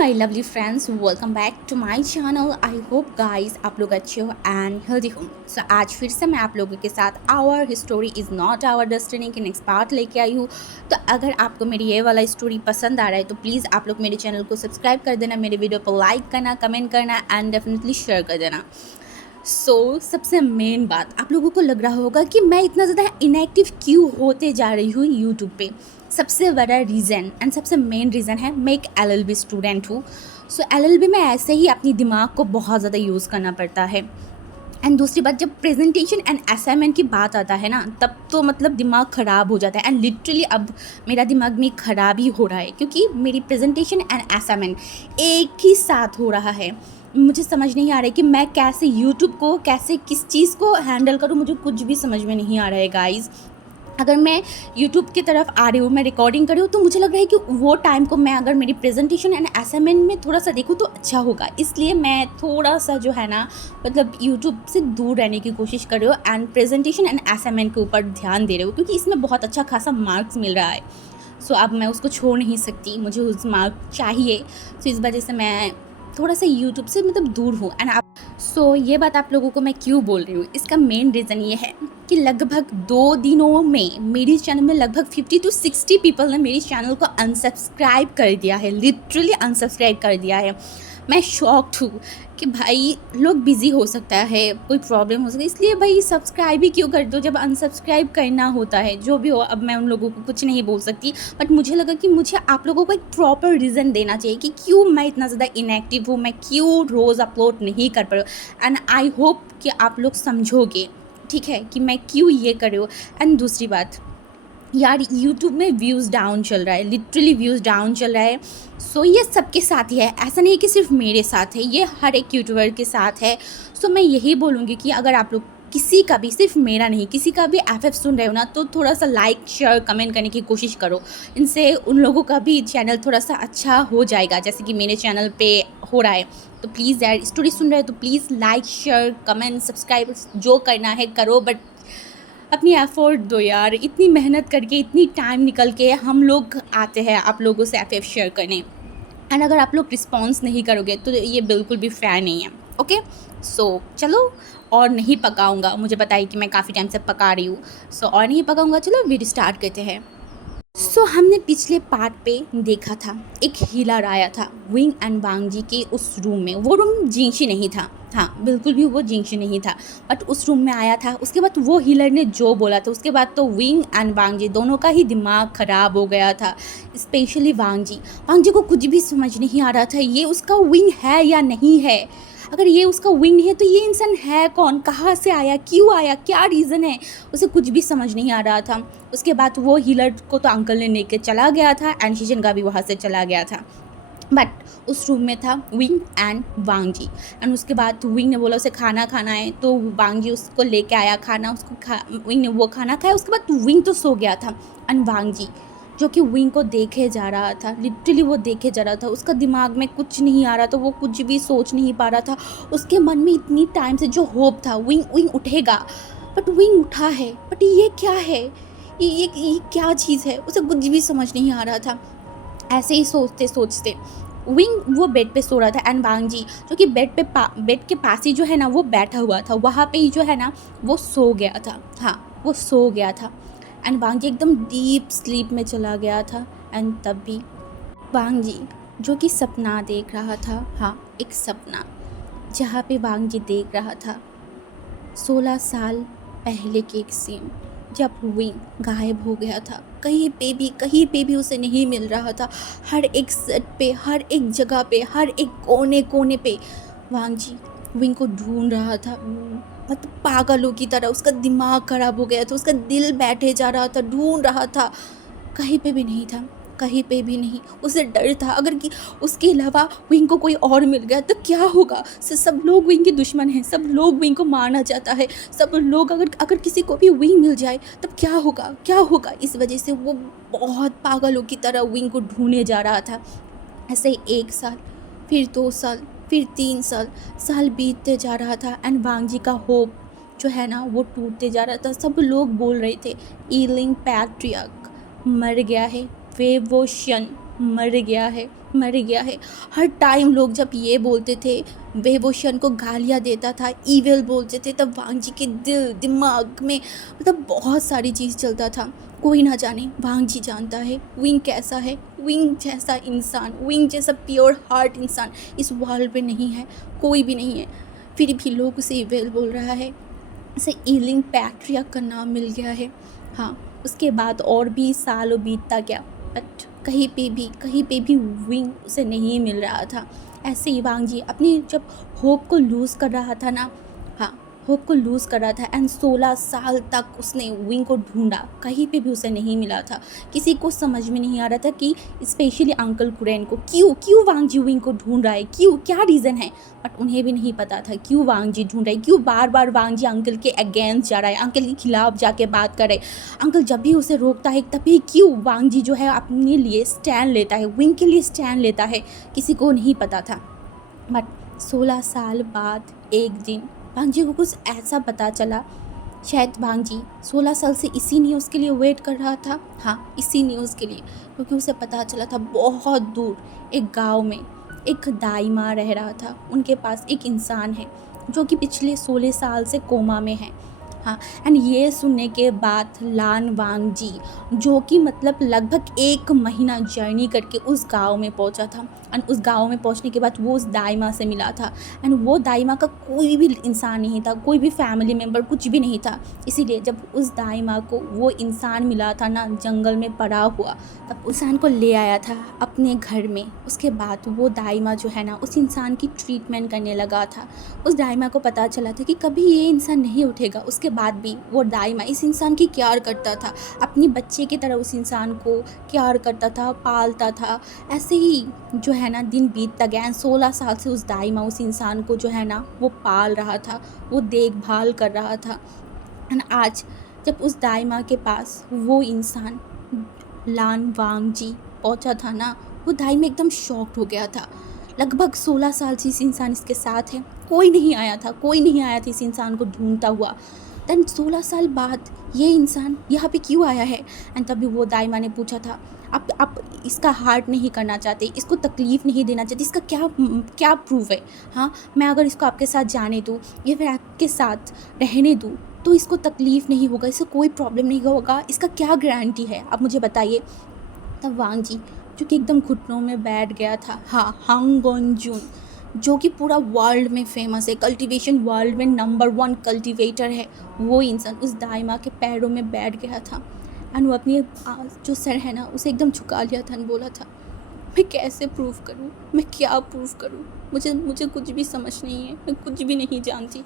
My lovely friends, welcome back to my channel. I hope guys आप लोग अच्छे हो एंड हेल्दी हो। सो आज फिर से मैं आप लोगों के साथ our story is not our destiny के नेक्स्ट पार्ट लेके आई हूँ। तो अगर आपको मेरी ये वाला स्टोरी पसंद आ रहा है तो प्लीज़ आप लोग मेरे चैनल को सब्सक्राइब कर देना, मेरे वीडियो को लाइक करना, कमेंट करना एंड डेफिनेटली शेयर कर देना। सबसे मेन बात, आप लोगों को लग रहा होगा कि मैं इतना ज़्यादा इनएक्टिव क्यों होते जा रही हूँ यूट्यूब पे। सबसे बड़ा रीज़न एंड सबसे मेन रीज़न है, मैं एक एलएलबी स्टूडेंट हूँ। एलएलबी में ऐसे ही अपनी दिमाग को बहुत ज़्यादा यूज़ करना पड़ता है। एंड दूसरी बात, जब प्रेजेंटेशन एंड असाइनमेंट की बात आता है ना, तब तो मतलब दिमाग ख़राब हो जाता है। एंड लिटरली अब मेरा दिमाग में ख़राब ही हो रहा है, क्योंकि मेरी प्रेजेंटेशन एंड असाइनमेंट एक ही साथ हो रहा है। मुझे समझ नहीं आ रहा है कि मैं कैसे यूट्यूब को, कैसे किस चीज़ को हैंडल करूँ। मुझे कुछ भी समझ में नहीं आ रहा है गाइज़। अगर मैं यूट्यूब की तरफ आ रही हूँ, मैं रिकॉर्डिंग कर रही हूँ, तो मुझे लग रहा है कि वो टाइम को मैं अगर मेरी प्रेजेंटेशन एंड असाइनमेंट में थोड़ा सा देखूँ तो अच्छा होगा। इसलिए मैं थोड़ा सा जो है ना, मतलब यूट्यूब से दूर रहने की कोशिश कर रही हूँ एंड प्रेजेंटेशन एंड असाइनमेंट के ऊपर ध्यान दे रही हूँ, क्योंकि इसमें बहुत अच्छा खासा मार्क्स मिल रहा है। अब मैं उसको छोड़ नहीं सकती, मुझे उस मार्क चाहिए। इस वजह से मैं थोड़ा सा यूट्यूब से मतलब दूर हूँ। एंड ये बात आप लोगों को मैं क्यों बोल रही हूँ, इसका मेन रीज़न ये है कि लगभग 2 दिनों में मेरे चैनल में लगभग 50 to 60 पीपल ने मेरे चैनल को अनसब्सक्राइब कर दिया है, लिटरली अनसब्सक्राइब कर दिया है। मैं शॉक्ड हूँ कि भाई लोग बिज़ी हो सकता है, कोई प्रॉब्लम हो सकती है, इसलिए भाई सब्सक्राइब ही क्यों कर दो जब अनसब्सक्राइब करना होता है। जो भी हो, अब मैं उन लोगों को कुछ नहीं बोल सकती, बट मुझे लगा कि मुझे आप लोगों को एक प्रॉपर रीज़न देना चाहिए कि क्यों मैं इतना ज़्यादा इनएक्टिव हूँ, मैं क्यों रोज़ अपलोड नहीं कर पा रही हूँ। एंड आई होप कि आप लोग समझोगे, ठीक है, कि मैं क्यों ये कर रही हूँ। एंड दूसरी बात यार, यूट्यूब में व्यूज़ डाउन चल रहा है, लिटरली व्यूज़ डाउन चल रहा है। ये सबके साथ ही है, ऐसा नहीं है कि सिर्फ मेरे साथ है, ये हर एक यूट्यूबर के साथ है। मैं यही बोलूँगी कि अगर आप लोग किसी का भी, सिर्फ मेरा नहीं, किसी का भी एफएफ सुन रहे हो ना, तो थोड़ा सा लाइक शेयर कमेंट करने की कोशिश करो। इनसे उन लोगों का भी चैनल थोड़ा सा अच्छा हो जाएगा, जैसे कि मेरे चैनल पे हो रहा है। तो प्लीज़ यार, स्टोरी सुन रहे हो तो please like share comment subscribe जो करना है करो, बट अपनी एफ़र्ट दो यार। इतनी मेहनत करके, इतनी टाइम निकल के हम लोग आते हैं आप लोगों से एफ़एफ शेयर करने, एंड अगर आप लोग रिस्पॉन्स नहीं करोगे तो ये बिल्कुल भी फ़ेयर नहीं है। ओके, चलो, और नहीं पकाऊंगा, मुझे पता है कि मैं काफ़ी टाइम से पका रही हूँ। और नहीं पकाऊंगा, चलो वीडियो स्टार्ट करते हैं। हमने पिछले पार्ट पे देखा था, एक हीलर आया था विंग एंड वांग जी के उस रूम में। वो रूम जिंगशी नहीं था, हाँ बिल्कुल भी वो जिंगशी नहीं था, बट उस रूम में आया था। उसके बाद वो हीलर ने जो बोला था, उसके बाद तो विंग एंड वांग जी दोनों का ही दिमाग ख़राब हो गया था। स्पेशली वांग जी को कुछ भी समझ नहीं आ रहा था, ये उसका विंग है या नहीं है। अगर ये उसका विंग नहीं है तो ये इंसान है कौन, कहाँ से आया, क्यों आया, क्या रीज़न है, उसे कुछ भी समझ नहीं आ रहा था। उसके बाद वो हीलर को तो अंकल ने लेके चला गया था एंड शीशन का भी वहाँ से चला गया था, बट उस रूम में था Wing and Wangji. And उसके बाद विंग ने बोला उसे खाना खाना है, तो वांग जी उसको लेके आया खाना, विंग ने वो खाना खाया। उसके बाद विंग तो सो गया था एंड वांग जी जो कि विंग को देखे जा रहा था, लिटरली वो देखे जा रहा था। उसका दिमाग में कुछ नहीं आ रहा था, वो कुछ भी सोच नहीं पा रहा था। उसके मन में इतनी टाइम से जो होप था विंग उठेगा, बट विंग उठा है, बट ये क्या है, ये क्या चीज़ है, उसे कुछ भी समझ नहीं आ रहा था। ऐसे ही सोचते सोचते विंग वो बेड पे सो रहा था एंड वांग जी जो कि बेड के पास ही जो है ना वो बैठा हुआ था, वहाँ पे ही जो है ना वो सो गया था। हाँ, वो सो गया था एंड वांग जी एकदम डीप स्लीप में चला गया था। एंड तब भी वांग जी जो कि सपना देख रहा था, हाँ एक सपना, जहाँ पे वांग जी देख रहा था 16 साल पहले की एक सीन, जब विंग गायब हो गया था। कहीं पे भी उसे नहीं मिल रहा था। हर एक सेट पे, हर एक जगह पे, हर एक कोने कोने पे वांग जी विंग को ढूंढ रहा था, मतलब पागलों की तरह। उसका दिमाग खराब हो गया था, उसका दिल बैठे जा रहा था, ढूंढ रहा था, कहीं पे भी नहीं था, कहीं पे भी नहीं। उसे डर था, अगर कि उसके अलावा विंग को कोई और मिल गया तो क्या होगा। सब लोग विंग के दुश्मन हैं, सब लोग विंग को मारना चाहता है, सब लोग, अगर किसी को भी विंग मिल जाए तब क्या होगा, क्या होगा। इस वजह से वो बहुत पागलों की तरह विंग को ढूंढने जा रहा था। ऐसे ही 1 साल, फिर 2 साल, फिर 3 साल, साल बीतते जा रहा था एंड वांग जी का होप जो है ना वो टूटते जा रहा था। सब लोग बोल रहे थे ईलिंग पैट्रियक मर गया है, वेवोशन मर गया है, मर गया है। हर टाइम लोग जब ये बोलते थे, बेबोशन को गालियाँ देता था, ईविल बोलते थे, तब वांग जी के दिमाग में मतलब बहुत सारी चीज़ चलता था। कोई ना जाने, वांग जी जानता है विंग कैसा है। विंग जैसा इंसान, विंग जैसा प्योर हार्ट इंसान इस वर्ल्ड पे नहीं है, कोई भी नहीं है। फिर भी लोग उसे ईविल बोल रहा है, उसे ईलिंग पैट्रियर्क का नाम मिल गया है। हाँ, उसके बाद और भी सालों बीतता गया, बट कहीं पे भी विंग उसे नहीं मिल रहा था। ऐसे ही वांग जी अपनी जब होप को लूज़ कर रहा था ना, हाँ, होप को लूज़ कर रहा था, एंड 16 साल तक उसने विंग को ढूंढा, कहीं पे भी उसे नहीं मिला था। किसी को समझ में नहीं आ रहा था कि स्पेशली अंकल कुरैन को क्यों वांग जी विंग को ढूंढ रहा है, क्यों, क्या रीज़न है। बट उन्हें भी नहीं पता था क्यों वांग जी ढूंढ रहे, क्यों बार बार वांग जी अंकल के अगेंस्ट जा रहा है, अंकल के खिलाफ जाके बात कर रहे। अंकल जब भी उसे रोकता है तभी क्यों वांग जी जो है अपने लिए स्टैंड लेता है, विंग के लिए स्टैंड लेता है, किसी को नहीं पता था। बट 16 साल बाद एक दिन वांग जी को कुछ ऐसा पता चला, शायद वांग जी 16 साल से इसी न्यूज़ के लिए वेट कर रहा था। हाँ, इसी न्यूज़ के लिए, क्योंकि उसे पता चला था बहुत दूर एक गांव में एक दाई माँ रह रहा था। उनके पास एक इंसान है जो कि पिछले 16 साल से कोमा में है। हाँ, एंड ये सुनने के बाद लान वांग जी, जो कि मतलब लगभग 1 महीना जर्नी करके उस गांव में पहुंचा था, एंड उस गांव में पहुंचने के बाद वो उस दाई माँ से मिला था। एंड वो दाई माँ का कोई भी इंसान नहीं था, कोई भी फैमिली मेम्बर कुछ भी नहीं था। इसीलिए जब उस दाई माँ को वो इंसान मिला था ना, जंगल में पड़ा हुआ, तब उस इंसान को ले आया था अपने घर में। उसके बाद वो दाई माँ जो है ना, उस इंसान की ट्रीटमेंट करने लगा था। उस दाई माँ को पता चला था कि कभी ये इंसान नहीं उठेगा। उसके बाद भी वो दाई माँ इस इंसान की केयर करता था, अपनी बच्चे की तरह उस इंसान को केयर करता था, पालता था। ऐसे ही जो है ना दिन बीतता गया। 16 साल से उस दाई माँ उस इंसान को जो है ना वो पाल रहा था, वो देखभाल कर रहा था। एंड आज जब उस दाई माँ के पास वो इंसान लान वांग जी पहुंचा था ना, वो दाई में एकदम शॉक्ड हो गया था। लगभग 16 साल से इस इंसान इसके साथ है, कोई नहीं आया था इस इंसान को ढूंढता हुआ। देन 16 साल बाद ये इंसान यहाँ पे क्यों आया है। एंड तभी वो दाई माँ ने पूछा था, आप इसका हार्ट नहीं करना चाहते, इसको तकलीफ़ नहीं देना चाहते, इसका क्या प्रूफ है। हाँ, मैं अगर इसको आपके साथ जाने दूँ या फिर आपके साथ रहने दूँ तो इसको तकलीफ़ नहीं होगा, इसको कोई प्रॉब्लम नहीं होगा, इसका क्या गारंटी है, आप मुझे बताइए। तब वांग जी जो कि एकदम घुटनों में बैठ गया था, हाँ, हांग गोंजून, जो कि पूरा वर्ल्ड में फेमस है, कल्टीवेशन वर्ल्ड में नंबर 1 कल्टीवेटर है, वो इंसान उस दाई माँ के पैरों में बैठ गया था। एंड वो अपनी जो सर है ना उसे एकदम झुका लिया था, बोला था, मैं कैसे प्रूव करूँ, मैं क्या प्रूव करूँ, मुझे कुछ भी समझ नहीं है, मैं कुछ भी नहीं जानती।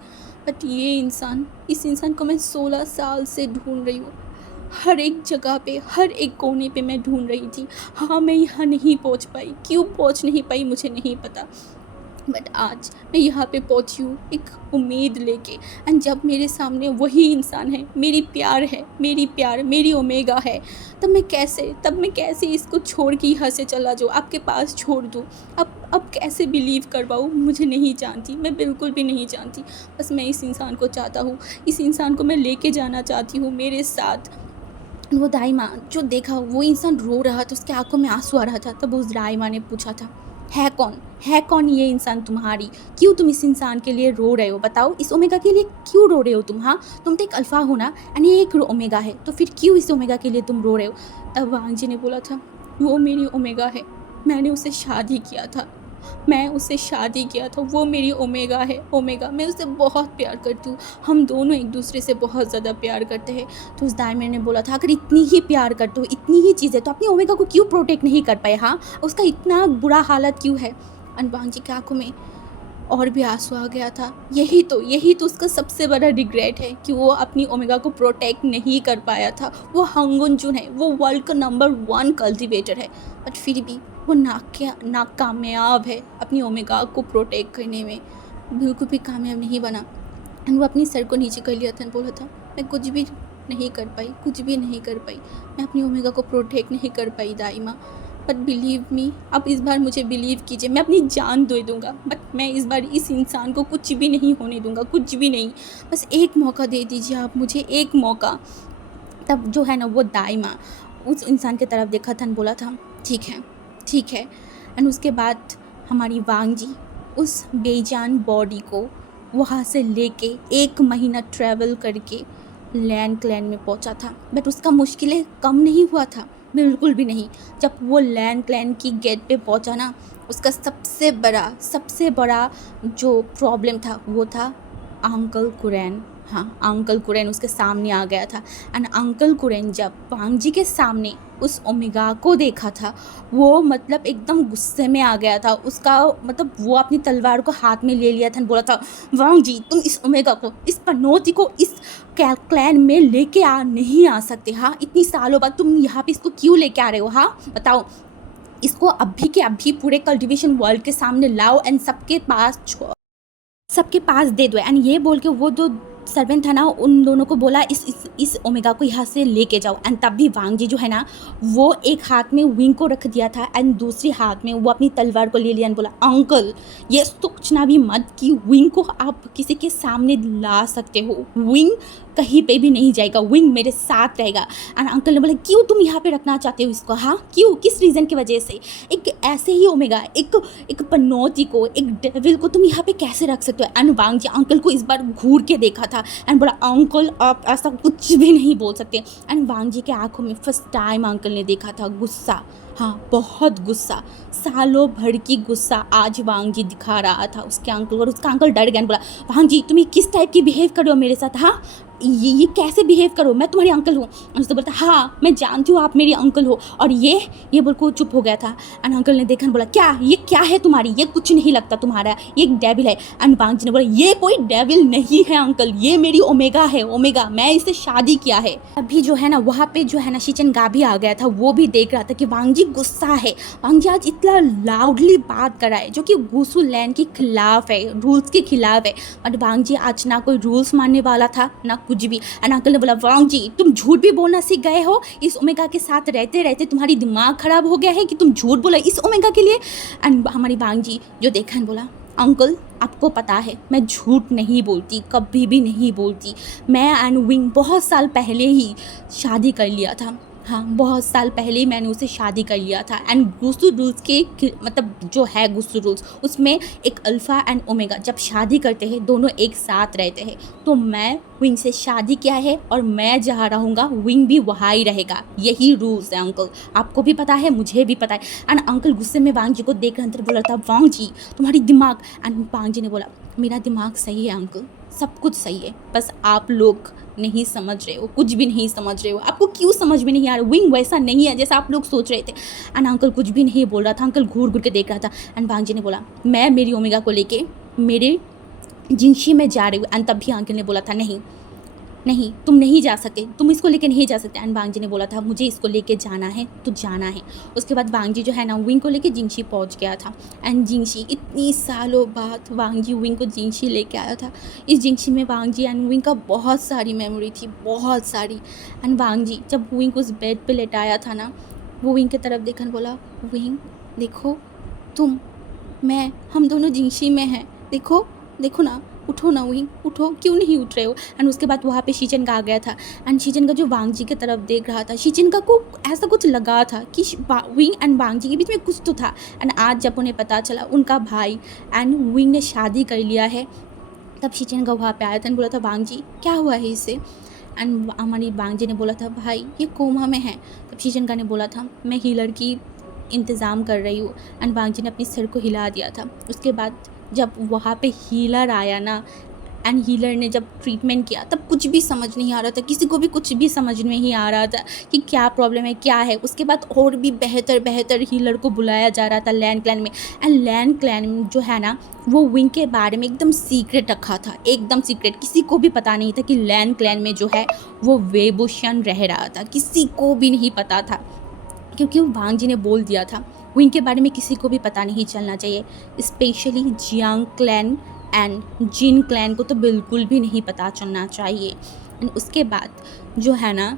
बट ये इंसान, इस इंसान को मैं 16 साल से ढूंढ रही हूँ, हर एक जगह पे, हर एक कोने पे मैं ढूंढ रही थी। हाँ, मैं यहाँ नहीं पहुँच पाई, क्यों पहुँच नहीं पाई मुझे नहीं पता। बट आज मैं यहाँ पे पहुँची हूँ एक उम्मीद लेके। एंड जब मेरे सामने वही इंसान है, मेरी प्यार मेरी ओमेगा है, तब मैं कैसे इसको छोड़ के यहाँ से चला जाऊँ, आपके पास छोड़ दूँ। अब कैसे बिलीव कर पाऊँ, मुझे नहीं जानती, मैं बिल्कुल भी नहीं जानती। बस मैं इस इंसान को चाहता हूँ, इस इंसान को मैं लेके जाना चाहती हूँ मेरे साथ। वो दाई माँ जो देखा, वो इंसान रो रहा था, उसके आंखों में आंसू आ रहा था। तब उस दाई माँ ने पूछा था, है कौन ये इंसान तुम्हारी, क्यों तुम इस इंसान के लिए रो रहे हो, बताओ, इस ओमेगा के लिए क्यों रो रहे हो तुम। हाँ, तुम तो एक अल्फ़ा हो ना, एंड ये एक ओमेगा है, तो फिर क्यों इस ओमेगा के लिए तुम रो रहे हो। तब वांग जी ने बोला था, वो मेरी ओमेगा है, मैंने उससे शादी किया था, वो मेरी ओमेगा है, ओमेगा, मैं उससे बहुत प्यार करती हूँ, हम दोनों एक दूसरे से बहुत ज़्यादा प्यार करते हैं। तो उस दाइमंड ने बोला था, अगर इतनी ही प्यार करते हो, इतनी ही चीज़ें, तो अपनी ओमेगा को क्यों प्रोटेक्ट नहीं कर पाए। हाँ, उसका इतना बुरा हालत क्यों है। वांग जी की आंखों में और भी आंसू आ गया था। यही तो उसका सबसे बड़ा रिग्रेट है कि वो अपनी ओमेगा को प्रोटेक्ट नहीं कर पाया था। वो हांगुनजून है, वो वर्ल्ड का नंबर 1 कल्टीवेटर है, बट फिर भी वो नाकामयाब है अपनी ओमेगा को प्रोटेक्ट करने में, बिल्कुल भी कामयाब नहीं बना। एंड वो अपनी सर को नीचे कर लिया था, बोला था, मैं कुछ भी नहीं कर पाई, मैं अपनी ओमेगा को प्रोटेक्ट नहीं कर पाई दाइमा। बट बिलीव मी, आप इस बार मुझे बिलीव कीजिए, मैं अपनी जान दे दूँगा, बट मैं इस बार इस इंसान को कुछ भी नहीं होने दूँगा, कुछ भी नहीं। बस एक मौका दे दीजिए आप मुझे, एक मौका। तब जो है ना वो दाई माँ उस इंसान की तरफ देखा था, बोला था, ठीक है, ठीक है। एंड उसके बाद हमारी वांग जी उस बेजान बॉडी को वहाँ से लेके 1 महीना ट्रैवल करके लैंड क्लैन में पहुँचा था, बट उसका मुश्किलें कम नहीं हुआ था, बिल्कुल भी नहीं। जब वो लैंड क्लैन की गेट पे पहुँचा ना, उसका सबसे बड़ा जो प्रॉब्लम था वो था अंकल कुरैन। हाँ, अंकल कुरैन उसके सामने आ गया था। एंड अंकल कुरैन जब वांग जी के सामने उस ओमेगा को देखा था, वो मतलब एकदम गुस्से में आ गया था। उसका मतलब वो अपनी तलवार को हाथ में ले लिया था और बोला था, वांग जी तुम इस ओमेगा को, इस पनौती को इस क्लैन में लेके नहीं आ सकते। हाँ, इतनी सालों बाद तुम यहाँ पे इसको क्यों लेके आ रहे हो? हाँ बताओ, इसको अभी के अभी पूरे कल्टिवेशन वर्ल्ड के सामने लाओ एंड सबके पास दे दो। एंड ये बोल के वो जो सर्वेंट था ना, उन दोनों को बोला इस ओमेगा को यहाँ से लेके जाओ। एंड तब भी वांग जी जो है ना, वो एक हाथ में विंग को रख दिया था एंड दूसरे हाथ में वो अपनी तलवार को ले लिया एंड बोला, अंकल ये सोचना भी मत कि विंग को आप किसी के सामने ला सकते हो। विंग कहीं पे भी नहीं जाएगा, विंग मेरे साथ रहेगा। एंड अंकल ने बोला, क्यों तुम यहाँ पे रखना चाहते हो इसको? हाँ क्यों, किस रीज़न की वजह से? एक ऐसे ही ओमेगा, एक पनौती को, एक डेविल को तुम यहाँ पे कैसे रख सकते हो? एंड वांग जी अंकल को इस बार घूर के देखा था एंड बोला, अंकल आप ऐसा कुछ भी नहीं बोल सकते। एंड वांग जी के आंखों में फर्स्ट टाइम अंकल ने देखा था गुस्सा। हाँ, बहुत गुस्सा, सालों भर की गुस्सा आज वांग जी दिखा रहा था उसके अंकल। और उसका अंकल डर गया, बोला, वांग जी तुम किस टाइप की बिहेव कर रहे हो मेरे साथ? हाँ, ये कैसे बिहेव करो, मैं तुम्हारे अंकल हूँ। उसने बोलता, हाँ मैं जानती हूँ आप मेरी अंकल हो। और ये बोल को चुप हो गया था। एंड अंकल ने देखा, बोला, ये क्या है तुम्हारी? ये कुछ नहीं लगता तुम्हारा, ये एक डेविल है। एंड वांग जी ने बोला, ये कोई डेविल नहीं है अंकल, ये मेरी ओमेगा है, ओमेगा, मैं इससे शादी किया है। अभी जो है ना वहाँ पे जो है ना शीचन गा भी आ गया था, वो भी देख रहा था कि वांग जी गुस्सा है। वांग जी आज इतना लाउडली बात कर रहा है जो कि वुसू लैंड के खिलाफ है, रूल्स के खिलाफ है। बट वांग जी आज ना कोई रूल्स मानने वाला था ना कुछ भी। एंड अंकल ने बोला, वांग जी तुम झूठ भी बोलना सीख गए हो? इस ओमेगा के साथ रहते रहते तुम्हारी दिमाग खराब हो गया है कि तुम झूठ बोला इस ओमेगा के लिए? एंड हमारी वांग जी जो देखा बोला, अंकल आपको पता है मैं झूठ नहीं बोलती, कभी भी नहीं बोलती। मैं एंड विंग बहुत साल पहले ही शादी कर लिया था। हाँ, बहुत साल पहले ही मैंने उसे शादी कर लिया था। एंड गुस्सू रूल्स के मतलब जो है गुस्सू रूल्स, उसमें एक अल्फ़ा एंड ओमेगा जब शादी करते हैं दोनों एक साथ रहते हैं। तो मैं विंग से शादी किया है और मैं जहाँ रहूँगा विंग भी वहाँ ही रहेगा, यही रूल्स है अंकल। आपको भी पता है, मुझे भी पता है। एंड अंकल गुस्से में वांग जी को देख रहे बोला था, वांग जी तुम्हारी दिमाग। एंड वांग जी ने बोला, मेरा दिमाग सही है अंकल, सब कुछ सही है, बस आप लोग नहीं समझ रहे हो, कुछ भी नहीं समझ रहे हो। आपको क्यों समझ में नहीं आ रहा? विंग वैसा नहीं है जैसा आप लोग सोच रहे थे। एंड अंकल कुछ भी नहीं बोल रहा था, अंकल घूर घूर के देख रहा था। एंड वांग जी ने बोला, मैं मेरी ओमेगा को लेके मेरे जिंशी में जा रही हूँ। एंड तब भी अंकल ने बोला था, नहीं नहीं तुम नहीं जा सकते, तुम इसको लेके नहीं जा सकते। एंड वांग जी ने बोला था, मुझे इसको लेके जाना है तो जाना है। उसके बाद वांग जी जो है ना विंग को लेके जिंशी पहुंच गया था। एंड जिंशी इतनी सालों बाद वांग जी विंग को जिंशी लेके आया था। इस जिंशी में वांग जी एंड विंग का बहुत सारी मेमोरी थी, बहुत सारी। एंड वांग जी जब विंग को उस बेड पे लेटाया था ना, वो विंग की तरफ देखकर बोला, विंग देखो तुम, मैं, हम दोनों जिंशी में हैं, देखो देखो ना, उठो ना विंग, उठो, क्यों नहीं उठ रहे हो? एंड उसके बाद वहाँ पे शीचन का आ गया था। एंड शीचन का जो वांग जी की तरफ देख रहा था, शीचन का को ऐसा कुछ लगा था कि विंग एंड वांग जी के बीच में कुछ तो था। एंड आज जब उन्हें पता चला उनका भाई एंड विंग ने शादी कर लिया है, तब शीचन का वहाँ पे आया था एंड बोला था, वांग जी क्या हुआ है इससे? एंड हमारी वांग जी ने बोला था, भाई ये कोमा में है। तब शीचन का ने बोला था, मैं हीलर की इंतज़ाम कर रही हूँ। एंड वांग जी ने अपनी सिर को हिला दिया था। उसके बाद जब वहाँ पे हीलर आया ना एंड हीलर ने जब ट्रीटमेंट किया, तब कुछ भी समझ नहीं आ रहा था, किसी को भी कुछ भी समझ में ही आ रहा था कि क्या प्रॉब्लम है, क्या है। उसके बाद और भी बेहतर हीलर को बुलाया जा रहा था लैंड क्लैन में। एंड लैंड क्लैन जो है ना, वो विंग के बारे में एकदम सीक्रेट रखा था, एकदम सीक्रेट। किसी को भी पता नहीं था कि लैंड क्लैन में जो है वो वेबुशियन रह रहा था, किसी को भी नहीं पता था, क्योंकि वांग जी ने बोल दिया था विंग के बारे में किसी को भी पता नहीं चलना चाहिए, specially Jiang clan and Jin clan को तो बिल्कुल भी नहीं पता चलना चाहिए। एंड उसके बाद जो है ना,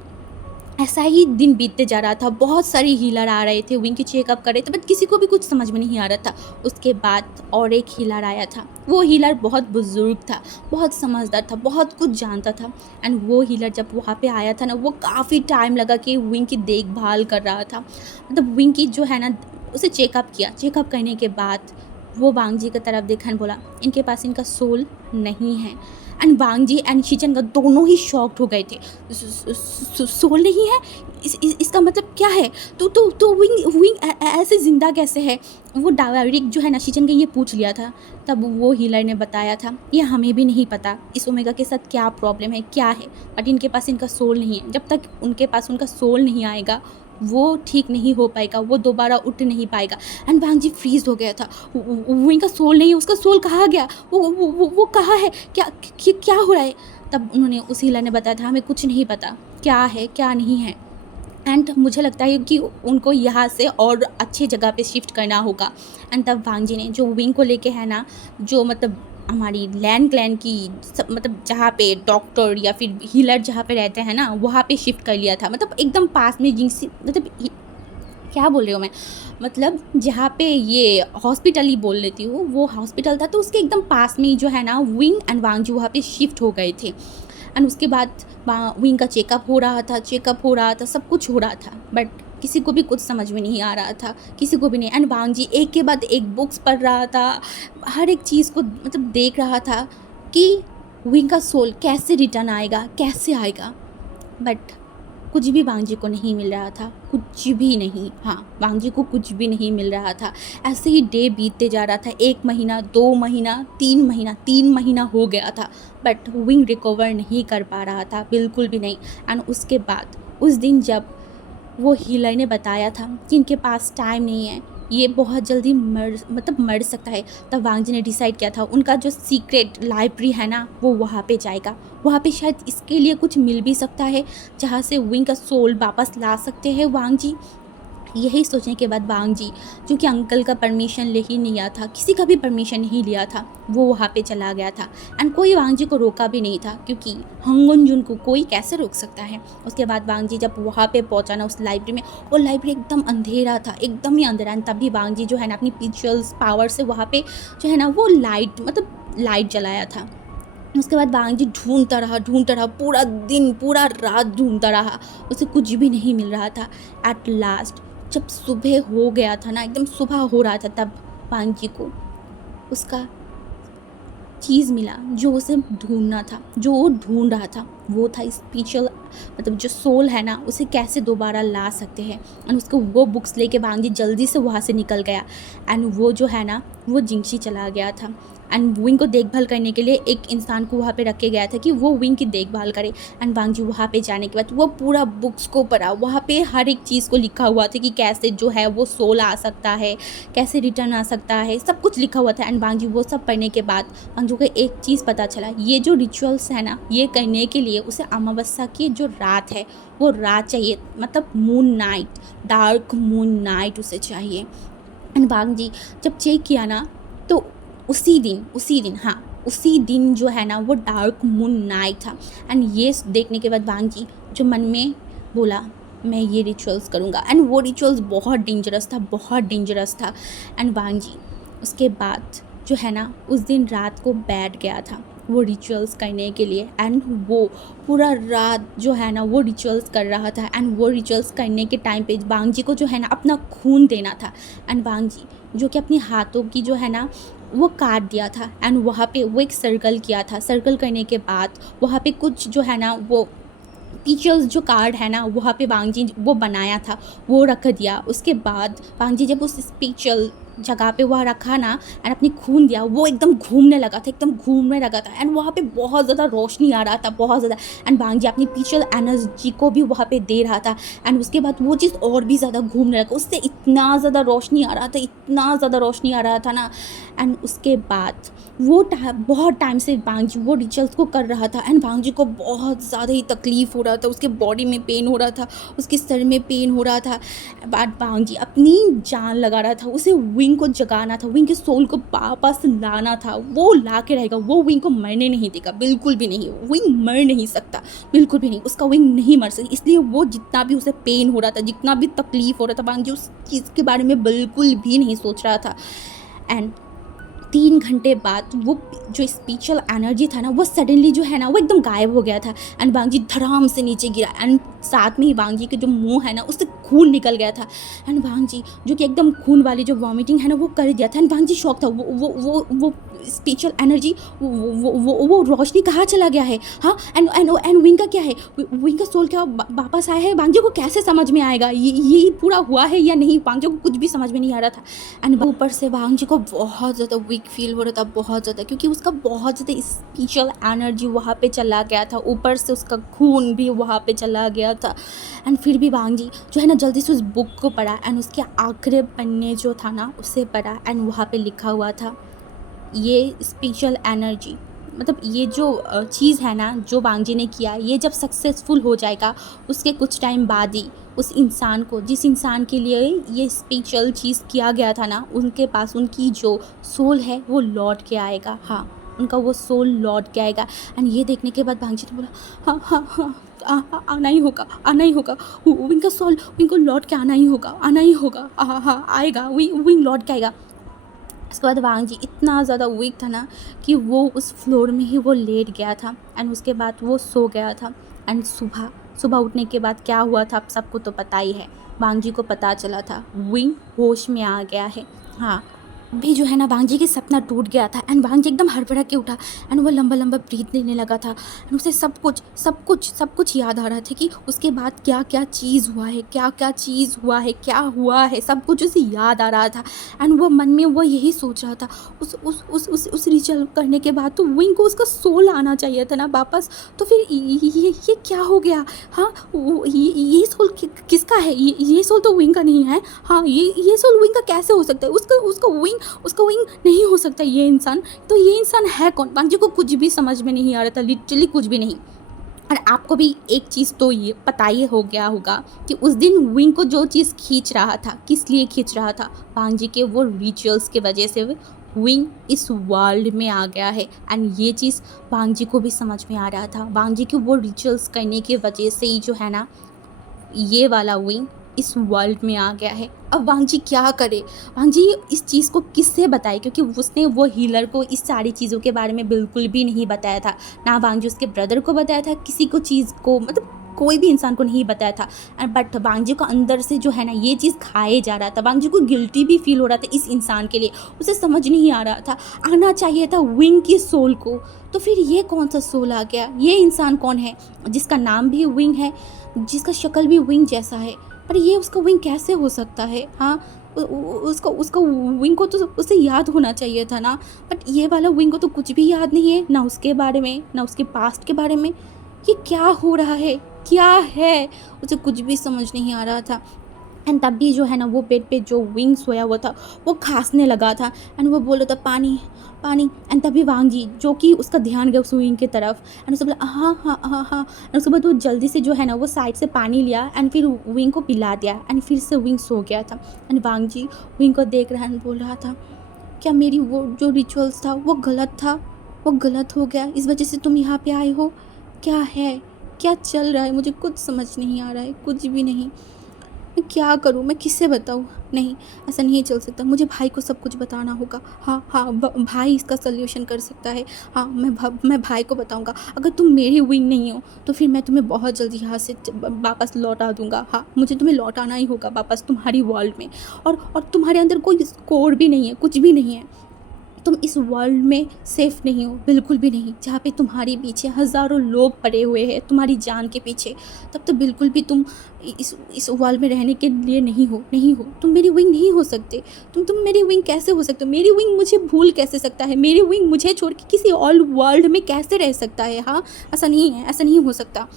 ऐसा ही दिन बीतते जा रहा था, बहुत सारे हीलर आ रहे थे, विंग की चेकअप कर रहे थे, बट किसी को भी कुछ समझ में नहीं आ रहा था। उसके बाद और एक हीलर आया था। वो हीलर बहुत बुजुर्ग था, बहुत समझदार था, बहुत कुछ जानता था। एंड वो हीलर जब वहाँ पे आया था ना, वो काफ़ी टाइम लगा कि विंग की देखभाल कर रहा था। मतलब विंग की जो है ना उसे चेकअप किया। चेकअप करने के बाद वो वांग जी की तरफ देखा एंड बोला इनके पास इनका सोल नहीं है। एंड वांग जी एंड शीचेन दोनों ही शॉक्ड हो गए थे। सोल नहीं है, इसका मतलब क्या है? तो विंग विंग ऐसे जिंदा कैसे है? वो डायरेक्ट जो है ना शीचेन ये पूछ लिया था। तब वो हीलर ने बताया था ये हमें भी नहीं पता इस ओमेगा के साथ क्या प्रॉब्लम है, क्या है, बट इनके पास इनका सोल नहीं है। जब तक उनके पास उनका सोल नहीं आएगा वो ठीक नहीं हो पाएगा, वो दोबारा उठ नहीं पाएगा। एंड वांग जी फ्रीज हो गया था। वो इनका सोल नहीं है, उसका सोल कहाँ गया? वो कहाँ है? क्या हो रहा है? तब उन्होंने उस हीलर ने बताया था हमें कुछ नहीं पता क्या है क्या नहीं है। एंड मुझे लगता है कि उनको यहाँ से और अच्छी जगह पे शिफ्ट करना होगा। एंड तब वांग जी ने जो विंग को लेके है ना, जो मतलब हमारी लैंड क्लैन की मतलब जहाँ पे डॉक्टर या फिर हीलर जहाँ पे रहते हैं ना वहाँ पे शिफ्ट कर लिया था। मतलब एकदम पास में जिनसी मतलब क्या बोल रही हूँ मैं, मतलब जहाँ पे ये हॉस्पिटल ही बोल लेती हूँ, वो हॉस्पिटल था तो उसके एकदम पास में ही जो है ना विंग एंड वांग जी वहाँ पे शिफ्ट हो गए थे। एंड उसके बाद वहाँ विंग का चेकअप हो रहा था, सब कुछ हो रहा था, बट किसी को भी कुछ समझ में नहीं आ रहा था, किसी को भी नहीं। एंड वांग जी एक के बाद एक बुक्स पढ़ रहा था, हर एक चीज़ को मतलब देख रहा था कि विंग का सोल कैसे रिटर्न आएगा, कैसे आएगा, बट कुछ भी वांग जी को नहीं मिल रहा था, कुछ भी नहीं। हाँ, वांग जी को कुछ भी नहीं मिल रहा था। ऐसे ही डे बीतते जा रहा था, 1 महीना, 2 महीना, 3 महीना हो गया था, बट विंग रिकवर नहीं कर पा रहा था, बिल्कुल भी नहीं। एंड उसके बाद उस दिन जब वो हीलर ने बताया था कि इनके पास टाइम नहीं है, ये बहुत जल्दी मर सकता है, तब वांग जी ने डिसाइड किया था उनका जो सीक्रेट लाइब्रेरी है ना वो वहाँ पे जाएगा। वहाँ पे शायद इसके लिए कुछ मिल भी सकता है जहाँ से विंग का सोल वापस ला सकते हैं वांग जी। यही सोचने के बाद वांग जी जो कि अंकल का परमिशन ले ही नहीं लिया था, किसी का भी परमिशन नहीं लिया था, वो वहाँ पे चला गया था। एंड कोई वांग जी को रोका भी नहीं था क्योंकि हंगुन जुन को कोई कैसे रोक सकता है। उसके बाद वांग जी जब वहाँ पे पहुँचा ना उस लाइब्रेरी में, वो लाइब्रेरी एकदम अंधेरा था, एकदम ही अंधेरा। तभी वांग जी जो है ना अपनी पिक्चर्स पावर से वहाँ पे जो है ना वो लाइट जलाया था। उसके बाद वांग जी ढूंढता रहा, पूरा दिन पूरा रात ढूंढता रहा, उसे कुछ भी नहीं मिल रहा था। एट लास्ट जब सुबह हो गया था ना, एकदम सुबह हो रहा था, तब वांग जी को उसका चीज़ मिला जो उसे ढूंढना था, जो वो ढूंढ रहा था। वो था स्पिरिचुअल मतलब जो सोल है ना उसे कैसे दोबारा ला सकते हैं। एंड उसको वो बुक्स लेके वांग जी जल्दी से वहाँ से निकल गया। एंड वो जो है ना वो जिंगशी चला गया था। एंड विंग को देखभाल करने के लिए एक इंसान को वहाँ पे रखे गया था कि वो विंग की देखभाल करे। एंड वांग जी वहाँ पे जाने के बाद वो पूरा बुक्स को पढ़ा, वहाँ पे हर एक चीज़ को लिखा हुआ था कि कैसे जो है वो सोल आ सकता है, कैसे रिटर्न आ सकता है, सब कुछ लिखा हुआ था। एंड वांग जी वो सब पढ़ने के बाद वांग जी को एक चीज़ पता चला, ये जो रिचुअल्स है ना ये करने के लिए उसे अमावस्या की जो रात है वो रात चाहिए, मतलब moon night, dark moon night उसे चाहिए। एंड वांग जी जब चेक किया ना तो उसी दिन जो है ना वो डार्क मून नाइट था। एंड ये देखने के बाद वांग जी जो मन में बोला मैं ये रिचुअल्स करूँगा। एंड वो रिचुअल्स बहुत डेंजरस था। एंड वांग जी उसके बाद जो है ना उस दिन रात को बैठ गया था वो रिचुअल्स करने के लिए। एंड वो पूरा रात जो है ना वो रिचुअल्स कर रहा था। एंड वो रिचुअल्स करने के टाइम पे वांग जी को जो है ना अपना खून देना था। एंड वांग जी जो कि अपने हाथों की जो है ना वो काट दिया था। एंड वहाँ पे वो एक सर्कल किया था, सर्कल करने के बाद वहाँ पे कुछ जो है ना वो पिक्चर्स जो कार्ड है ना वहाँ पे वांग जी वो बनाया था वो रख दिया। उसके बाद वांग जी जब उस स्पिरिचुअल जगह पे वह रखा ना एंड अपनी खून दिया, वो एकदम घूमने लगा था। एंड वहाँ पे बहुत ज़्यादा रोशनी आ रहा था, बहुत ज़्यादा। एंड वांग जी अपनी पिक्चुअल एनर्जी को भी वहाँ पे दे रहा था। एंड उसके बाद वो चीज़ और भी ज़्यादा घूमने लगा, उससे इतना ज़्यादा रोशनी आ रहा था ना। एंड उसके बाद वो बहुत टाइम से वांग जी वो रिचुअल्स को कर रहा था। एंड वांग जी को बहुत ज़्यादा ही तकलीफ़ हो रहा था, उसके बॉडी में पेन हो रहा था, उसके सर में पेन हो रहा था। बट वांग जी अपनी जान लगा रहा था, उसे विंग को जगाना था, विंग के सोल को वापस लाना था। वो ला के रहेगा, वो विंग को मरने नहीं देगा, बिल्कुल भी नहीं। विंग मर नहीं सकता, बिल्कुल भी नहीं, उसका विंग नहीं मर सकता। इसलिए वो जितना भी उसे पेन हो रहा था, जितना भी तकलीफ़ हो रहा था, वांग जी उस चीज़ के बारे में बिल्कुल भी नहीं सोच रहा था। एंड 3 घंटे बाद वो जो स्पिरिचुअल एनर्जी था ना वो सडनली जो है ना वो एकदम गायब हो गया था। एंड वांग जी धड़ाम से नीचे गिरा। एंड साथ में ही वांग जी के जो मुँह है ना उससे खून निकल गया था। एंड वांग जी जो कि एकदम खून वाली जो वॉमिटिंग है ना वो कर दिया था। एंड वांग जी शॉक था, वो स्पिरिचुअल एनर्जी, वो रोशनी कहाँ चला गया है? हाँ, एंड विंग का क्या है? विंग का सोल क्या वापस आया है? वांग जी को कैसे समझ में आएगा ये पूरा हुआ है या नहीं? वांग जी को कुछ भी समझ में नहीं आ रहा था। एंड ऊपर से वांग जी को बहुत ज़्यादा वीक फील हो रहा था, बहुत ज़्यादा, क्योंकि उसका बहुत ज़्यादा स्पिरिचुअल एनर्जी वहाँ पे चला गया था, ऊपर से उसका खून भी वहाँ पे चला गया था। एंड फिर भी वांग जी जो है ना जल्दी से उस बुक को पढ़ा एंड उसके आखिरी पन्ने जो था ना उसे पढ़ा। एंड वहाँ पे लिखा हुआ था ये स्पिरिचुअल एनर्जी, मतलब ये जो चीज़ है ना जो वांग जी ने किया, ये जब सक्सेसफुल हो जाएगा उसके कुछ टाइम बाद ही उस इंसान को, जिस इंसान के लिए ये स्पिरिचुअल चीज़ किया गया था ना, उनके पास उनकी जो सोल है वो लौट के आएगा। हाँ, उनका वो सोल लौट के आएगा। एंड ये देखने के बाद वांग जी ने बोला हाँ हाँ हाँ, आना ही होगा, आना ही होगा, विंग सोल, विंग को लौट के आना ही होगा, आना ही होगा, हाँ हाँ आएगा, विंग लौट के आएगा। उसके बाद वांग जी इतना ज़्यादा वीक था ना कि वो उस फ्लोर में ही वो लेट गया था। एंड उसके बाद वो सो गया था। एंड सुबह सुबह उठने के बाद क्या हुआ था आप सबको तो पता ही है। वांग जी को पता चला था विंग होश में आ गया है। हाँ, भी जो है ना वांग जी के सपना टूट गया था। एंड वांग जी एकदम हड़बड़ा के उठा एंड वो लंबा लंबा ब्रीथ लेने लगा था। एंड उसे सब कुछ याद आ रहा था कि उसके बाद क्या क्या चीज़ हुआ है, क्या क्या चीज़ हुआ है, क्या हुआ है, सब कुछ उसे याद आ रहा था। एंड वो मन में वो यही सोच रहा था उस रिचुअल करने के बाद तो विंग को उसका सोल आना चाहिए था ना वापस। तो फिर ये क्या हो गया? हाँ, ये सोल किसका है? ये सोल तो विंग का नहीं है। हाँ, ये सोल विंग का कैसे हो सकता है? उसका विंग नहीं हो सकता ये इंसान। तो ये इंसान है कौन? वांग जी को कुछ भी समझ में नहीं आ रहा था, लिटरली कुछ भी नहीं। और आपको भी एक चीज़ तो ये पता ही हो गया होगा कि उस दिन विंग को जो चीज़ खींच रहा था, किस लिए खींच रहा था? वांग जी के वो रिचुअल्स की वजह से विंग इस वर्ल्ड में आ गया है। एंड ये चीज़ वांग जी को भी समझ में आ रहा था। वांग जी के वो रिचुअल्स करने की वजह से ही जो है ना ये वाला विंग इस वर्ल्ड में आ गया है। अब वांग जी क्या करे? वांग जी इस चीज़ को किससे बताए? क्योंकि उसने वो हीलर को इस सारी चीज़ों के बारे में बिल्कुल भी नहीं बताया था। ना वांग जी उसके ब्रदर को बताया था, किसी को चीज़ को, मतलब कोई भी इंसान को नहीं बताया था। बट वांग जी को अंदर से जो है ना ये चीज़ खाए जा रहा था। वांग जी को गिल्टी भी फील हो रहा था इस इंसान के लिए। उसे समझ नहीं आ रहा था, आना चाहिए था विंग की सोल को। तो फिर ये कौन सा सोल आ गया? ये इंसान कौन है जिसका नाम भी विंग है, जिसका शक्ल भी विंग जैसा है? पर ये उसका विंग कैसे हो सकता है? हाँ, उसका विंग को तो उसे याद होना चाहिए था ना। बट ये वाला विंग को तो कुछ भी याद नहीं है, ना उसके बारे में, ना उसके पास्ट के बारे में। ये क्या हो रहा है? क्या है? उसे कुछ भी समझ नहीं आ रहा था। एंड तब भी जो है ना वो बेड पे जो विंग सोया हुआ था वो खांसने लगा था। एंड वो बोल रहा था पानी पानी। एंड तभी वांग जी जो कि उसका ध्यान गया उस विंग की तरफ, एंड उसने बोला हाँ हाँ हाँ हाँ। एंड उसके बाद वो जल्दी से जो है ना वो साइड से पानी लिया एंड फिर विंग को पिला दिया। एंड फिर से विंग सो गया था। एंड वांग जी विंग को देख रहा एंड बोल रहा था क्या मेरी वो जो रिचुअल्स था वो गलत था? वो गलत हो गया, इस वजह से तुम यहाँ पे आए हो? क्या है, क्या चल रहा है? मुझे कुछ समझ नहीं आ रहा है, कुछ भी नहीं। मैं क्या करूँ? मैं किससे बताऊँ? नहीं, ऐसा नहीं चल सकता, मुझे भाई को सब कुछ बताना होगा। हाँ हाँ, भाई इसका सल्यूशन कर सकता है। हाँ, मैं भाई को बताऊँगा। अगर तुम मेरी विंग नहीं हो तो फिर मैं तुम्हें बहुत जल्दी यहाँ से वापस लौटा दूँगा। हाँ, मुझे तुम्हें लौटाना ही होगा वापस तुम्हारी वर्ल्ड में। और तुम्हारे अंदर कोई स्कोर भी नहीं है, कुछ भी नहीं है। तुम इस वर्ल्ड में सेफ़ नहीं हो, बिल्कुल भी नहीं। जहाँ पे तुम्हारे पीछे हज़ारों लोग पड़े हुए हैं तुम्हारी जान के पीछे, तब तो बिल्कुल भी तुम इस वर्ल्ड में रहने के लिए नहीं हो। तुम मेरी विंग नहीं हो सकते। तुम मेरी विंग कैसे हो सकते हो? मेरी विंग मुझे भूल कैसे सकता है? मेरी विंग मुझे छोड़ के किसी और वर्ल्ड में कैसे रह सकता है? हाँ, ऐसा नहीं है, ऐसा नहीं हो सकता।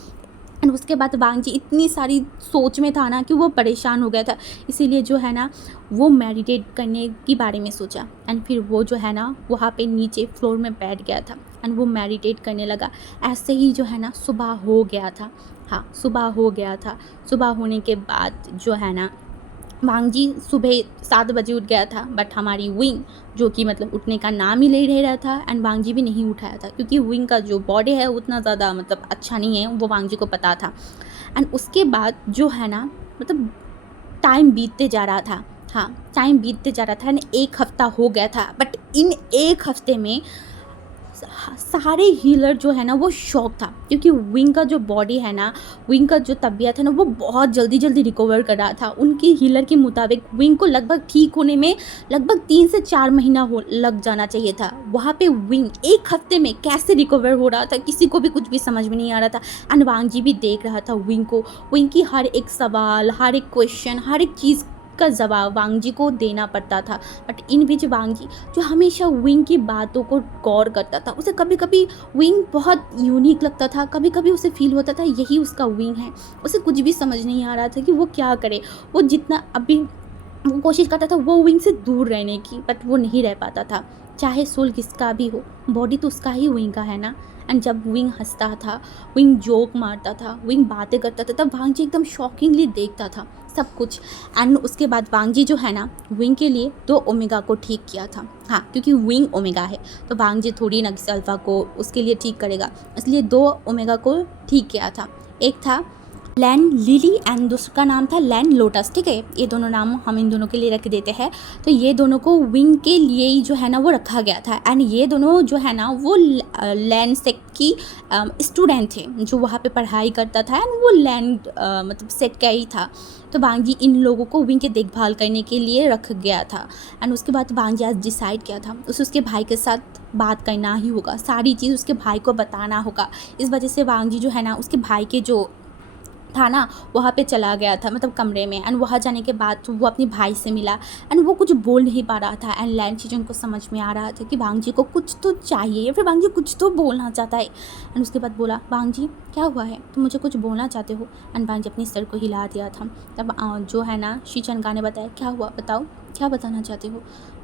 एंड उसके बाद वांग जी इतनी सारी सोच में था ना कि वो परेशान हो गया था। इसीलिए जो है ना वो मेडिटेट करने के बारे में सोचा। एंड फिर वो जो है ना वहाँ पे नीचे फ्लोर में बैठ गया था एंड वो मेडिटेट करने लगा। ऐसे ही जो है ना सुबह हो गया था। हाँ, सुबह हो गया था। सुबह होने के बाद जो है ना वांग जी सुबह 7 बजे उठ गया था। बट हमारी विंग जो कि मतलब उठने का नाम ही ले रहा था एंड वांग जी भी नहीं उठाया था, क्योंकि विंग का जो बॉडी है उतना ज़्यादा मतलब अच्छा नहीं है, वो वांग जी को पता था। एंड उसके बाद जो है ना मतलब टाइम बीतते जा रहा था। हाँ, टाइम बीतते जा रहा था एंड 1 हफ़्ता हो गया था। बट इन 1 हफ़्ते में सारे हीलर जो है ना वो शॉक था, क्योंकि विंग का जो बॉडी है ना, विंग का जो तबीयत है ना, वो बहुत जल्दी जल्दी रिकवर कर रहा था। उनकी हीलर के मुताबिक विंग को लगभग ठीक होने में लगभग 3 से 4 महीना हो लग जाना चाहिए था। वहाँ पे विंग 1 हफ्ते में कैसे रिकवर हो रहा था, किसी को भी कुछ भी समझ में नहीं आ रहा था। एंड वांग जी भी देख रहा था विंग को, विंग की हर एक सवाल, हर एक क्वेश्चन, हर एक चीज़ का जवाब वांग जी को देना पड़ता था। बट इन बीच वांग जी जो हमेशा विंग की बातों को गौर करता था, उसे कभी कभी विंग बहुत यूनिक लगता था, कभी कभी उसे फील होता था यही उसका विंग है। उसे कुछ भी समझ नहीं आ रहा था कि वो क्या करे। वो जितना अभी वो कोशिश करता था वो विंग से दूर रहने की, बट वो नहीं रह पाता था। चाहे सोल किसका भी हो, बॉडी तो उसका ही विंग का है ना। एंड जब विंग हंसता था, विंग जोक मारता था, विंग बातें करता था, तब वांग जी एकदम शॉकिंगली देखता था सब कुछ। एंड उसके बाद वांग जी जो है ना, विंग के लिए 2 ओमेगा को ठीक किया था। हाँ, क्योंकि विंग ओमेगा है तो वांग जी थोड़ी ना किसी अल्फा को उसके लिए ठीक करेगा, इसलिए 2 ओमेगा को ठीक किया था। एक था लैन लिली एंड दूसरा का नाम था लैन लोटस। ठीक है, ये दोनों नाम हम इन दोनों के लिए रख देते हैं। तो ये दोनों को विंग के लिए ही जो है ना वो रखा गया था। एंड ये दोनों जो है ना वो लैन सेक्ट की स्टूडेंट थे जो वहाँ पे पढ़ाई करता था। एंड वो लैंड मतलब सेक्ट का ही था। तो वांग जी इन लोगों को विंग की देखभाल करने के लिए रख गया था। एंड उसके बाद वांग जी आज डिसाइड किया था उसे उसके भाई के साथ बात करना ही होगा, सारी चीज़ उसके भाई को बताना होगा। इस वजह से वांग जी जो है ना उसके भाई के जो था ना वहाँ पे चला गया था, मतलब कमरे में। एंड वहाँ जाने के बाद वो अपने भाई से मिला। एंड वो कुछ बोल नहीं पा रहा था। एंड लैन चीज़ों को समझ में आ रहा था कि वांग जी को कुछ तो चाहिए, या फिर वांग जी कुछ तो बोलना चाहता है। एंड उसके बाद बोला, वांग जी क्या हुआ है, तुम मुझे कुछ बोलना चाहते हो? एंड वांग जी अपनी सर को हिला दिया था। तब जो है ना शीचनका ने बताया, क्या हुआ बताओ, क्या बताना चाहते हो?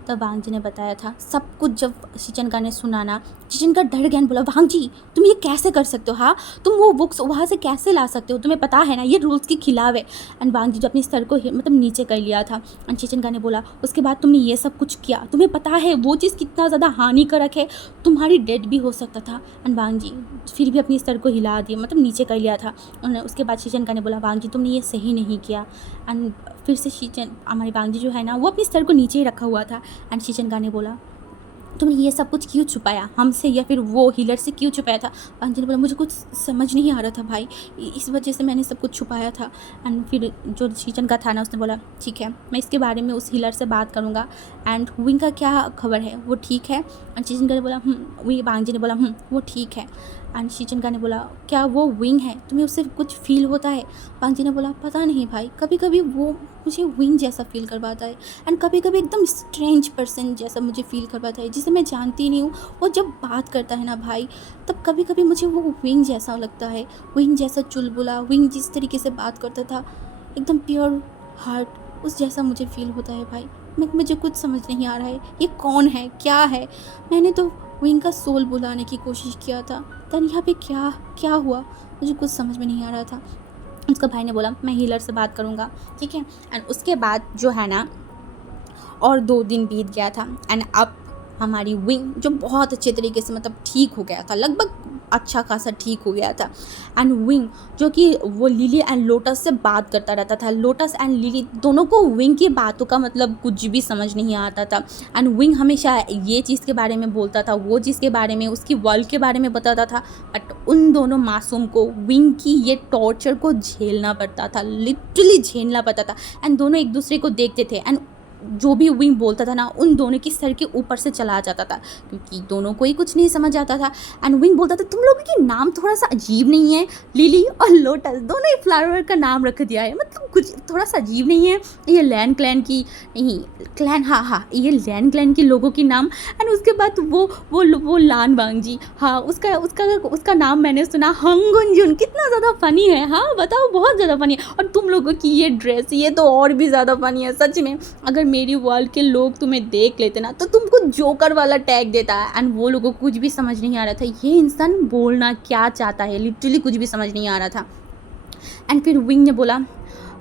तब वांग जी ने बताया था सब कुछ। जब शीचनका ने सुना ना, शीचनका डर गया, बोला, वांग जी तुम ये कैसे कर सकते हो? हाँ, तुम वो बुक्स वहाँ से कैसे ला सकते हो? तुम्हें पता है ना ये रूल्स के खिलाफ है। एंड वांग जी जो अपने सर को मतलब नीचे कर लिया था। एंड शीचनका ने बोला, उसके बाद तुमने ये सब कुछ किया, तुम्हें पता है वो चीज़ कितना ज़्यादा हानिकारक है, तुम्हारी डेथ भी हो सकता था। एंड वांग जी फिर भी अपनी सर को हिला दिया, मतलब नीचे कर लिया था। उन्होंने उसके बाद शीचनका ने बोला, वांग जी तुमने ये सही नहीं किया। एंड फिर से हमारी वांग जी जो है ना वो अपनी सर को नीचे ही रखा हुआ था। एंड शीचनका ने बोला, तुमने ये सब कुछ क्यों छुपाया हमसे, या फिर वो हीलर से क्यों छुपाया था? वांग जी ने बोला, मुझे कुछ समझ नहीं आ रहा था भाई, इस वजह से मैंने सब कुछ छुपाया था। एंड फिर जो शीचन का था ना उसने बोला, ठीक है मैं इसके बारे में उस हीलर से बात करूँगा। एंड विंग का क्या खबर है, वो ठीक है? एंड शीचन का ने बोला वांग जी ने बोला वो ठीक है। एंड शीचनका ने बोला, क्या वो विंग है, तुम्हें उससे कुछ फील होता है? वांग जी ने बोला, पता नहीं भाई, कभी कभी वो मुझे विंग जैसा फील करवाता है, एंड कभी कभी एकदम स्ट्रेंज पर्सन जैसा मुझे फील करवाता है जिसे मैं जानती नहीं हूँ। वो जब बात करता है ना भाई, तब कभी कभी मुझे वो विंग जैसा लगता है, विंग जैसा चुलबुला, विंग जिस तरीके से बात करता था एकदम प्योर हार्ट, उस जैसा मुझे फील होता है भाई। मुझे कुछ समझ नहीं आ रहा है ये कौन है, क्या है। मैंने तो विंग का सोल बुलाने की कोशिश किया था, तन यहाँ पे क्या क्या हुआ, मुझे कुछ समझ में नहीं आ रहा था। उसका भाई ने बोला, मैं हीलर से बात करूँगा, ठीक है। एंड उसके बाद जो है ना और 2 दिन बीत गया था। एंड अब हमारी विंग जो बहुत अच्छे तरीके से मतलब ठीक हो गया था, लगभग अच्छा खासा ठीक हो गया था। एंड विंग जो कि वो लिली एंड लोटस से बात करता रहता था, लोटस एंड लिली दोनों को विंग की बातों का मतलब कुछ भी समझ नहीं आता था। एंड विंग हमेशा ये चीज़ के बारे में बोलता था, वो चीज़ के बारे में, उसकी वर्ल्ड के बारे में बताता था। बट उन दोनों मासूम को विंग की ये टॉर्चर को झेलना पड़ता था, लिटरली झेलना पड़ता था। एंड दोनों एक दूसरे को देखते थे। एंड जो भी विंग बोलता था ना उन दोनों की सर के ऊपर से चला जाता था, क्योंकि दोनों को ही कुछ नहीं समझ आता था। एंड विंग बोलता था, तुम लोगों के नाम थोड़ा सा अजीब नहीं है, लिली और लोटस दोनों ही फ्लावर का नाम रख दिया है, मतलब कुछ थोड़ा सा अजीब नहीं है? ये लैन क्लैन की नहीं, क्लैन, हाँ ये लैन क्लैन के लोगों के नाम। एंड उसके बाद वो लान वांग जी, हाँ उसका नाम मैंने सुना, हंगुनजुन, कितना ज़्यादा फ़नी है। हाँ बताओ, बहुत ज़्यादा फ़नी है। और तुम लोगों की ये ड्रेस, ये तो और भी ज़्यादा फ़नी है सच में। अगर मेरी वर्ल्ड के लोग तुम्हें देख लेते ना तो तुमको जोकर वाला टैग देता है। एंड वो लोगों को कुछ भी समझ नहीं आ रहा था, ये इंसान बोलना क्या चाहता है, लिटरली कुछ भी समझ नहीं आ रहा था। एंड फिर विंग ने बोला,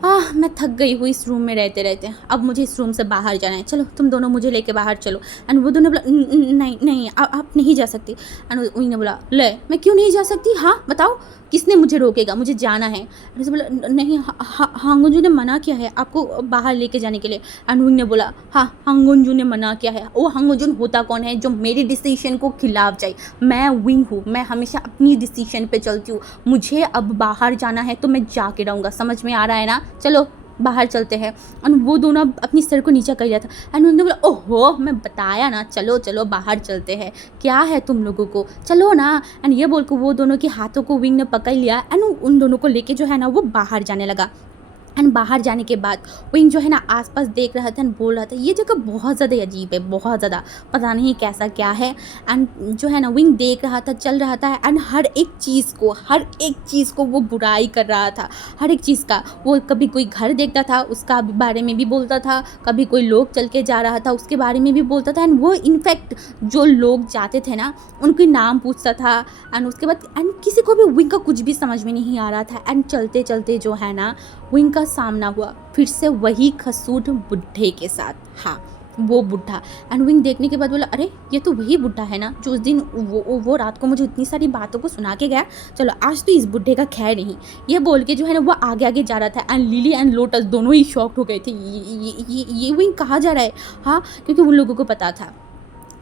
मैं थक गई हूँ इस रूम में रहते रहते, अब मुझे इस रूम से बाहर जाना है, चलो तुम दोनों मुझे लेके बाहर चलो। एंड वो दोनों बोला नहीं नहीं आप नहीं जा सकती। एंड वही ने बोला ले मैं क्यों नहीं जा सकती, हाँ बताओ किसने मुझे रोकेगा, मुझे जाना है। एंड उसे बोला नहीं हांगुंजू ने मना किया है आपको बाहर लेके जाने के लिए। एंड वही ने बोला हाँ हांगुंजू ने मना किया है, वो हांगुंजू होता कौन है जो मेरी डिसीजन को खिलाफ जाए, मैं विंग हूँ, मैं हमेशा अपनी डिसीजन पे चलती हूँ, मुझे अब बाहर जाना है तो मैं जाके रहूँगा, समझ में आ रहा है ना, चलो बाहर चलते हैं। और वो दोनों अपनी सर को नीचे कर लिया था। एंड उन्होंने बोला ओहो मैं बताया ना, चलो चलो बाहर चलते हैं, क्या है तुम लोगों को, चलो ना। एंड ये बोल कर वो दोनों के हाथों को विंग ने पकड़ लिया एंड उन दोनों को लेके जो है ना वो बाहर जाने लगा। एंड बाहर जाने के बाद विंग जो है ना आसपास देख रहा था एंड बोल रहा था ये जगह बहुत ज़्यादा अजीब है, बहुत ज़्यादा पता नहीं कैसा क्या है। एंड जो है ना विंग देख रहा था, चल रहा था एंड हर एक चीज़ को वो बुराई कर रहा था, हर एक चीज़ का। वो कभी कोई घर देखता था उसका बारे में भी बोलता था, कभी कोई लोग चल के जा रहा था उसके बारे में भी बोलता था। एंड वो इनफैक्ट जो लोग जाते थे ना उनके नाम पूछता था। एंड उसके बाद एंड किसी को भी विंग का कुछ भी समझ में नहीं आ रहा था। एंड चलते चलते जो है ना विंग का सामना हुआ फिर से वही खसूट बुढ़े के साथ, हाँ वो बुढ़ा। एंड विंग देखने के बाद बोला अरे ये तो वही बुढ़ा है ना जो उस दिन वो रात को मुझे इतनी सारी बातों को सुना के गया, चलो आज तो इस बुढ़े का खैर नहीं। ये बोल के जो है ना वो आगे आगे जा रहा था। एंड लिली एंड लोटस दोनों ही शॉक्ड हो गए थे, ये विंग कहाँ जा रहा है, हाँ क्योंकि उन लोगों को पता था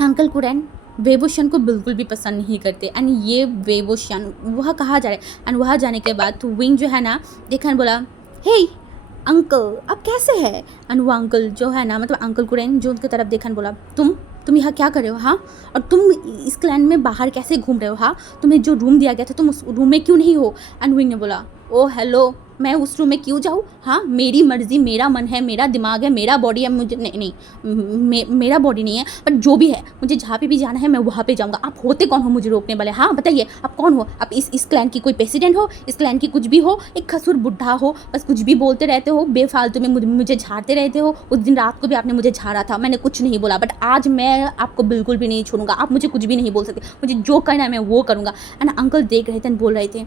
अंकल कुरैन वेवोशन को बिल्कुल भी पसंद नहीं करते। एंड ये वेवोशन वह कहाँ जा रहा है। एंड वहाँ जाने के बाद तो विंग जो है ना देखा एंड बोला हे अंकल आप कैसे हैं। एंड वो अंकल जो है ना मतलब अंकल कुरैन जो उनकी तरफ देखा एंड बोला तुम यहाँ क्या कर रहे हो, हाँ और तुम इस क्लैन में बाहर कैसे घूम रहे हो, हाँ तुम्हें जो रूम दिया गया था तुम उस रूम में क्यों नहीं हो। एंड विंग ने बोला ओ हेलो मैं उस रूम में क्यों जाऊँ, हाँ मेरी मर्ज़ी, मेरा मन है, मेरा दिमाग है, मेरा बॉडी है, मुझे नहीं मेरा बॉडी नहीं है, बट जो भी है मुझे जहाँ पे भी जाना है मैं वहाँ पे जाऊँगा। आप होते कौन हो मुझे रोकने वाले, हाँ बताइए आप कौन हो, आप इस क्लैन की कोई प्रेसिडेंट हो, इस क्लैन की कुछ भी हो, एक खसूर बुढ़ा हो, बस कुछ भी बोलते रहते हो, बेफालतू में मुझे झाड़ते रहते हो। उस दिन रात को भी आपने मुझे झाड़ा था, मैंने कुछ नहीं बोला, बट आज मैं आपको बिल्कुल भी नहीं छोड़ूंगा, आप मुझे कुछ भी नहीं बोल सकते, मुझे जो करना है मैं वो करूँगा। एंड अंकल देख रहे थे बोल रहे थे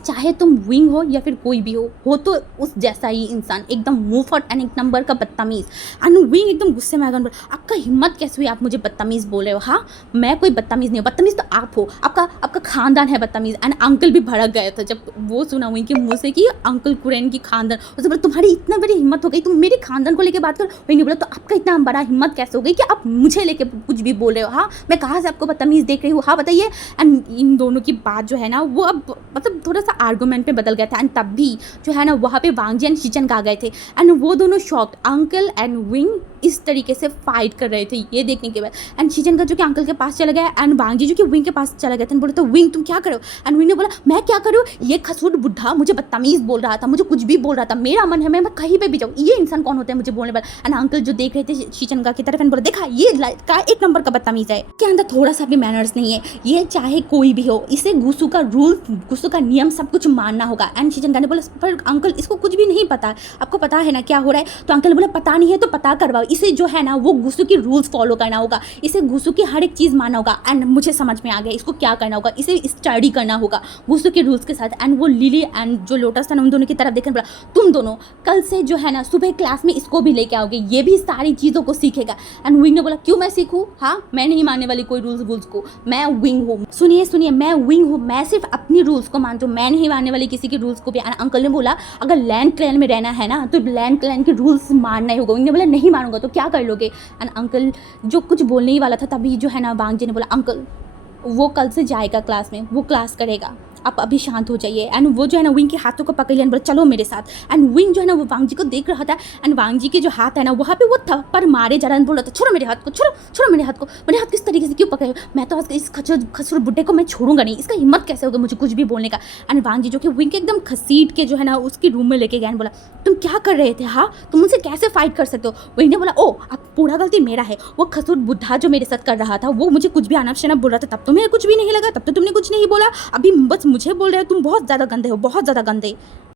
चाहे तुम विंग हो या फिर कोई भी हो तो उस जैसा ही इंसान, एकदम मुंहफट एंड एक नंबर का बदतमीज़। एंड विंग एकदम गुस्से में आकर आपका हिम्मत कैसे हुई, आप मुझे बदतमीज़ बोल रहे हो, हाँ मैं कोई बदतमीज़ नहीं हूँ, बदतमीज़ तो आप हो, आपका खानदान है बदतमीज़। एंड अंकल भी भड़क गए थे जब वो सुना विंग के मुँह से कि अंकल कुरैन की खानदान, उससे बोला तुम्हारी इतना बड़ी हिम्मत हो गई, तुम मेरे खानदान को लेकर बात कर। विंग ने बोला तो आपका इतना बड़ा हिम्मत कैसे हो गई कि आप मुझे लेके कुछ भी बोल रहे हो, हाँ मैं कहाँ से आपको बदतमीज़ देख रही हूँ, हाँ बताइए। एंड इन दोनों की बात जो है ना वो अब मतलब थोड़ा सा आर्गूमेंट में बदल गया था। एंड तब भी जो है ना वहाँ पे वांगजी एंड शिचन आ गए थे। एंड वो दोनों शॉक्ड, अंकल एंड विंग इस तरीके से फाइट कर रहे थे ये देखने के बाद। एंड शिचन का जो कि अंकल के पास चला गया एंड वांगजी जो कि विंग के पास चला गया था। बोले तो विंग तुम क्या करो। एंड विंग ने बोला मैं क्या करूँ, ये खसूट बुढ़ा मुझे बदतमीज़ बोल रहा था, मुझे कुछ भी बोल रहा था, मेरा मन है मैं कहीं पर भी जाऊँ, ये इंसान कौन होता है मुझे बोलने वाला। एंड अंकल जो देख रहे थे शिचन की तरफ एंड बोला देखा ये का एक नंबर का बदतमीज़ है, के अंदर थोड़ा सा भी मैनर्स नहीं है, ये चाहे कोई भी हो इसे गुस्सू का रूल गुस्सू का नियम सब कुछ मानना होगा। एंड शिचन ने बोला पर अंकल इसको कुछ भी नहीं पता, आपको पता है ना क्या हो रहा है। तो अंकल ने बोला पता नहीं है तो पता करवाओ, इसे जो है ना वो गुस्सू की रूल्स फॉलो करना होगा, इसे गुस्सू की हर एक चीज़ मानना होगा। एंड मुझे समझ में आ गया इसको क्या करना होगा, इसे स्टडी करना होगा गुस्सू के रूल्स के साथ। एंड वो लिली एंड जो लोटस था ना उन दोनों की तरफ देखने बोला तुम दोनों कल से जो है ना सुबह क्लास में इसको भी लेके आओगे, ये भी सारी चीज़ों को सीखेगा। एंड विंग ने बोला क्यों मैं सीखूँ, हाँ मैं नहीं मानने वाली कोई रूल्स को, मैं विंग हूँ, सुनिए मैं विंग हूँ, मैं सिर्फ अपनी रूल्स को मानती हूँ, मैं नहीं मानने वाली किसी के रूल्स को भी। अंकल ने बोला अगर लैंड क्लैन में रहना है ना तो लैंड क्लैन के रूल्स मानना ही होगा। उन्होंने बोला नहीं मानूंगा तो क्या कर लोगे। एंड अंकल जो कुछ बोलने ही वाला था तभी जो है ना वांगजी ने बोला अंकल वो कल से जाएगा क्लास में, वो क्लास करेगा, आप अभी शांत हो जाइए। एंड वो जो है ना विंग के हाथों को पकड़ लिया बोला चलो मेरे साथ। एंड विंग जो है ना वो वांगजी को देख रहा था एंड वांगजी के जो हाथ है ना वहाँ पे वो थप्पड़ मारे जा रहा है, बोल रहा था छोड़ो मेरे हाथ को, छोड़ो मेरे हाथ किस तरीके से क्यों पकड़े, मैं तो आज इस खसरूर बुड्ढे को मैं छोड़ूंगा नहीं, इसका हिम्मत कैसे होगा मुझे कुछ भी बोलने का। एंड वांगजी जो कि विंग के एकदम घसीट के जो है ना उसके रूम में लेके गया बोला तुम क्या कर रहे थे, हाँ तुम मुझसे कैसे फाइट कर सकते हो। विंग ने बोला ओ अब पूरा गलती मेरा है, वो खसूर बुढ़ा जो मेरे साथ कर रहा था वो मुझे कुछ भी अनाप शनाप बोल रहा था, तब तो मेरे कुछ भी नहीं लगा, तब तो तुमने कुछ नहीं बोला, अभी बस मुझे बोल रहे हो तुम बहुत ज़्यादा गंदे हो, बहुत ज़्यादा गंदे।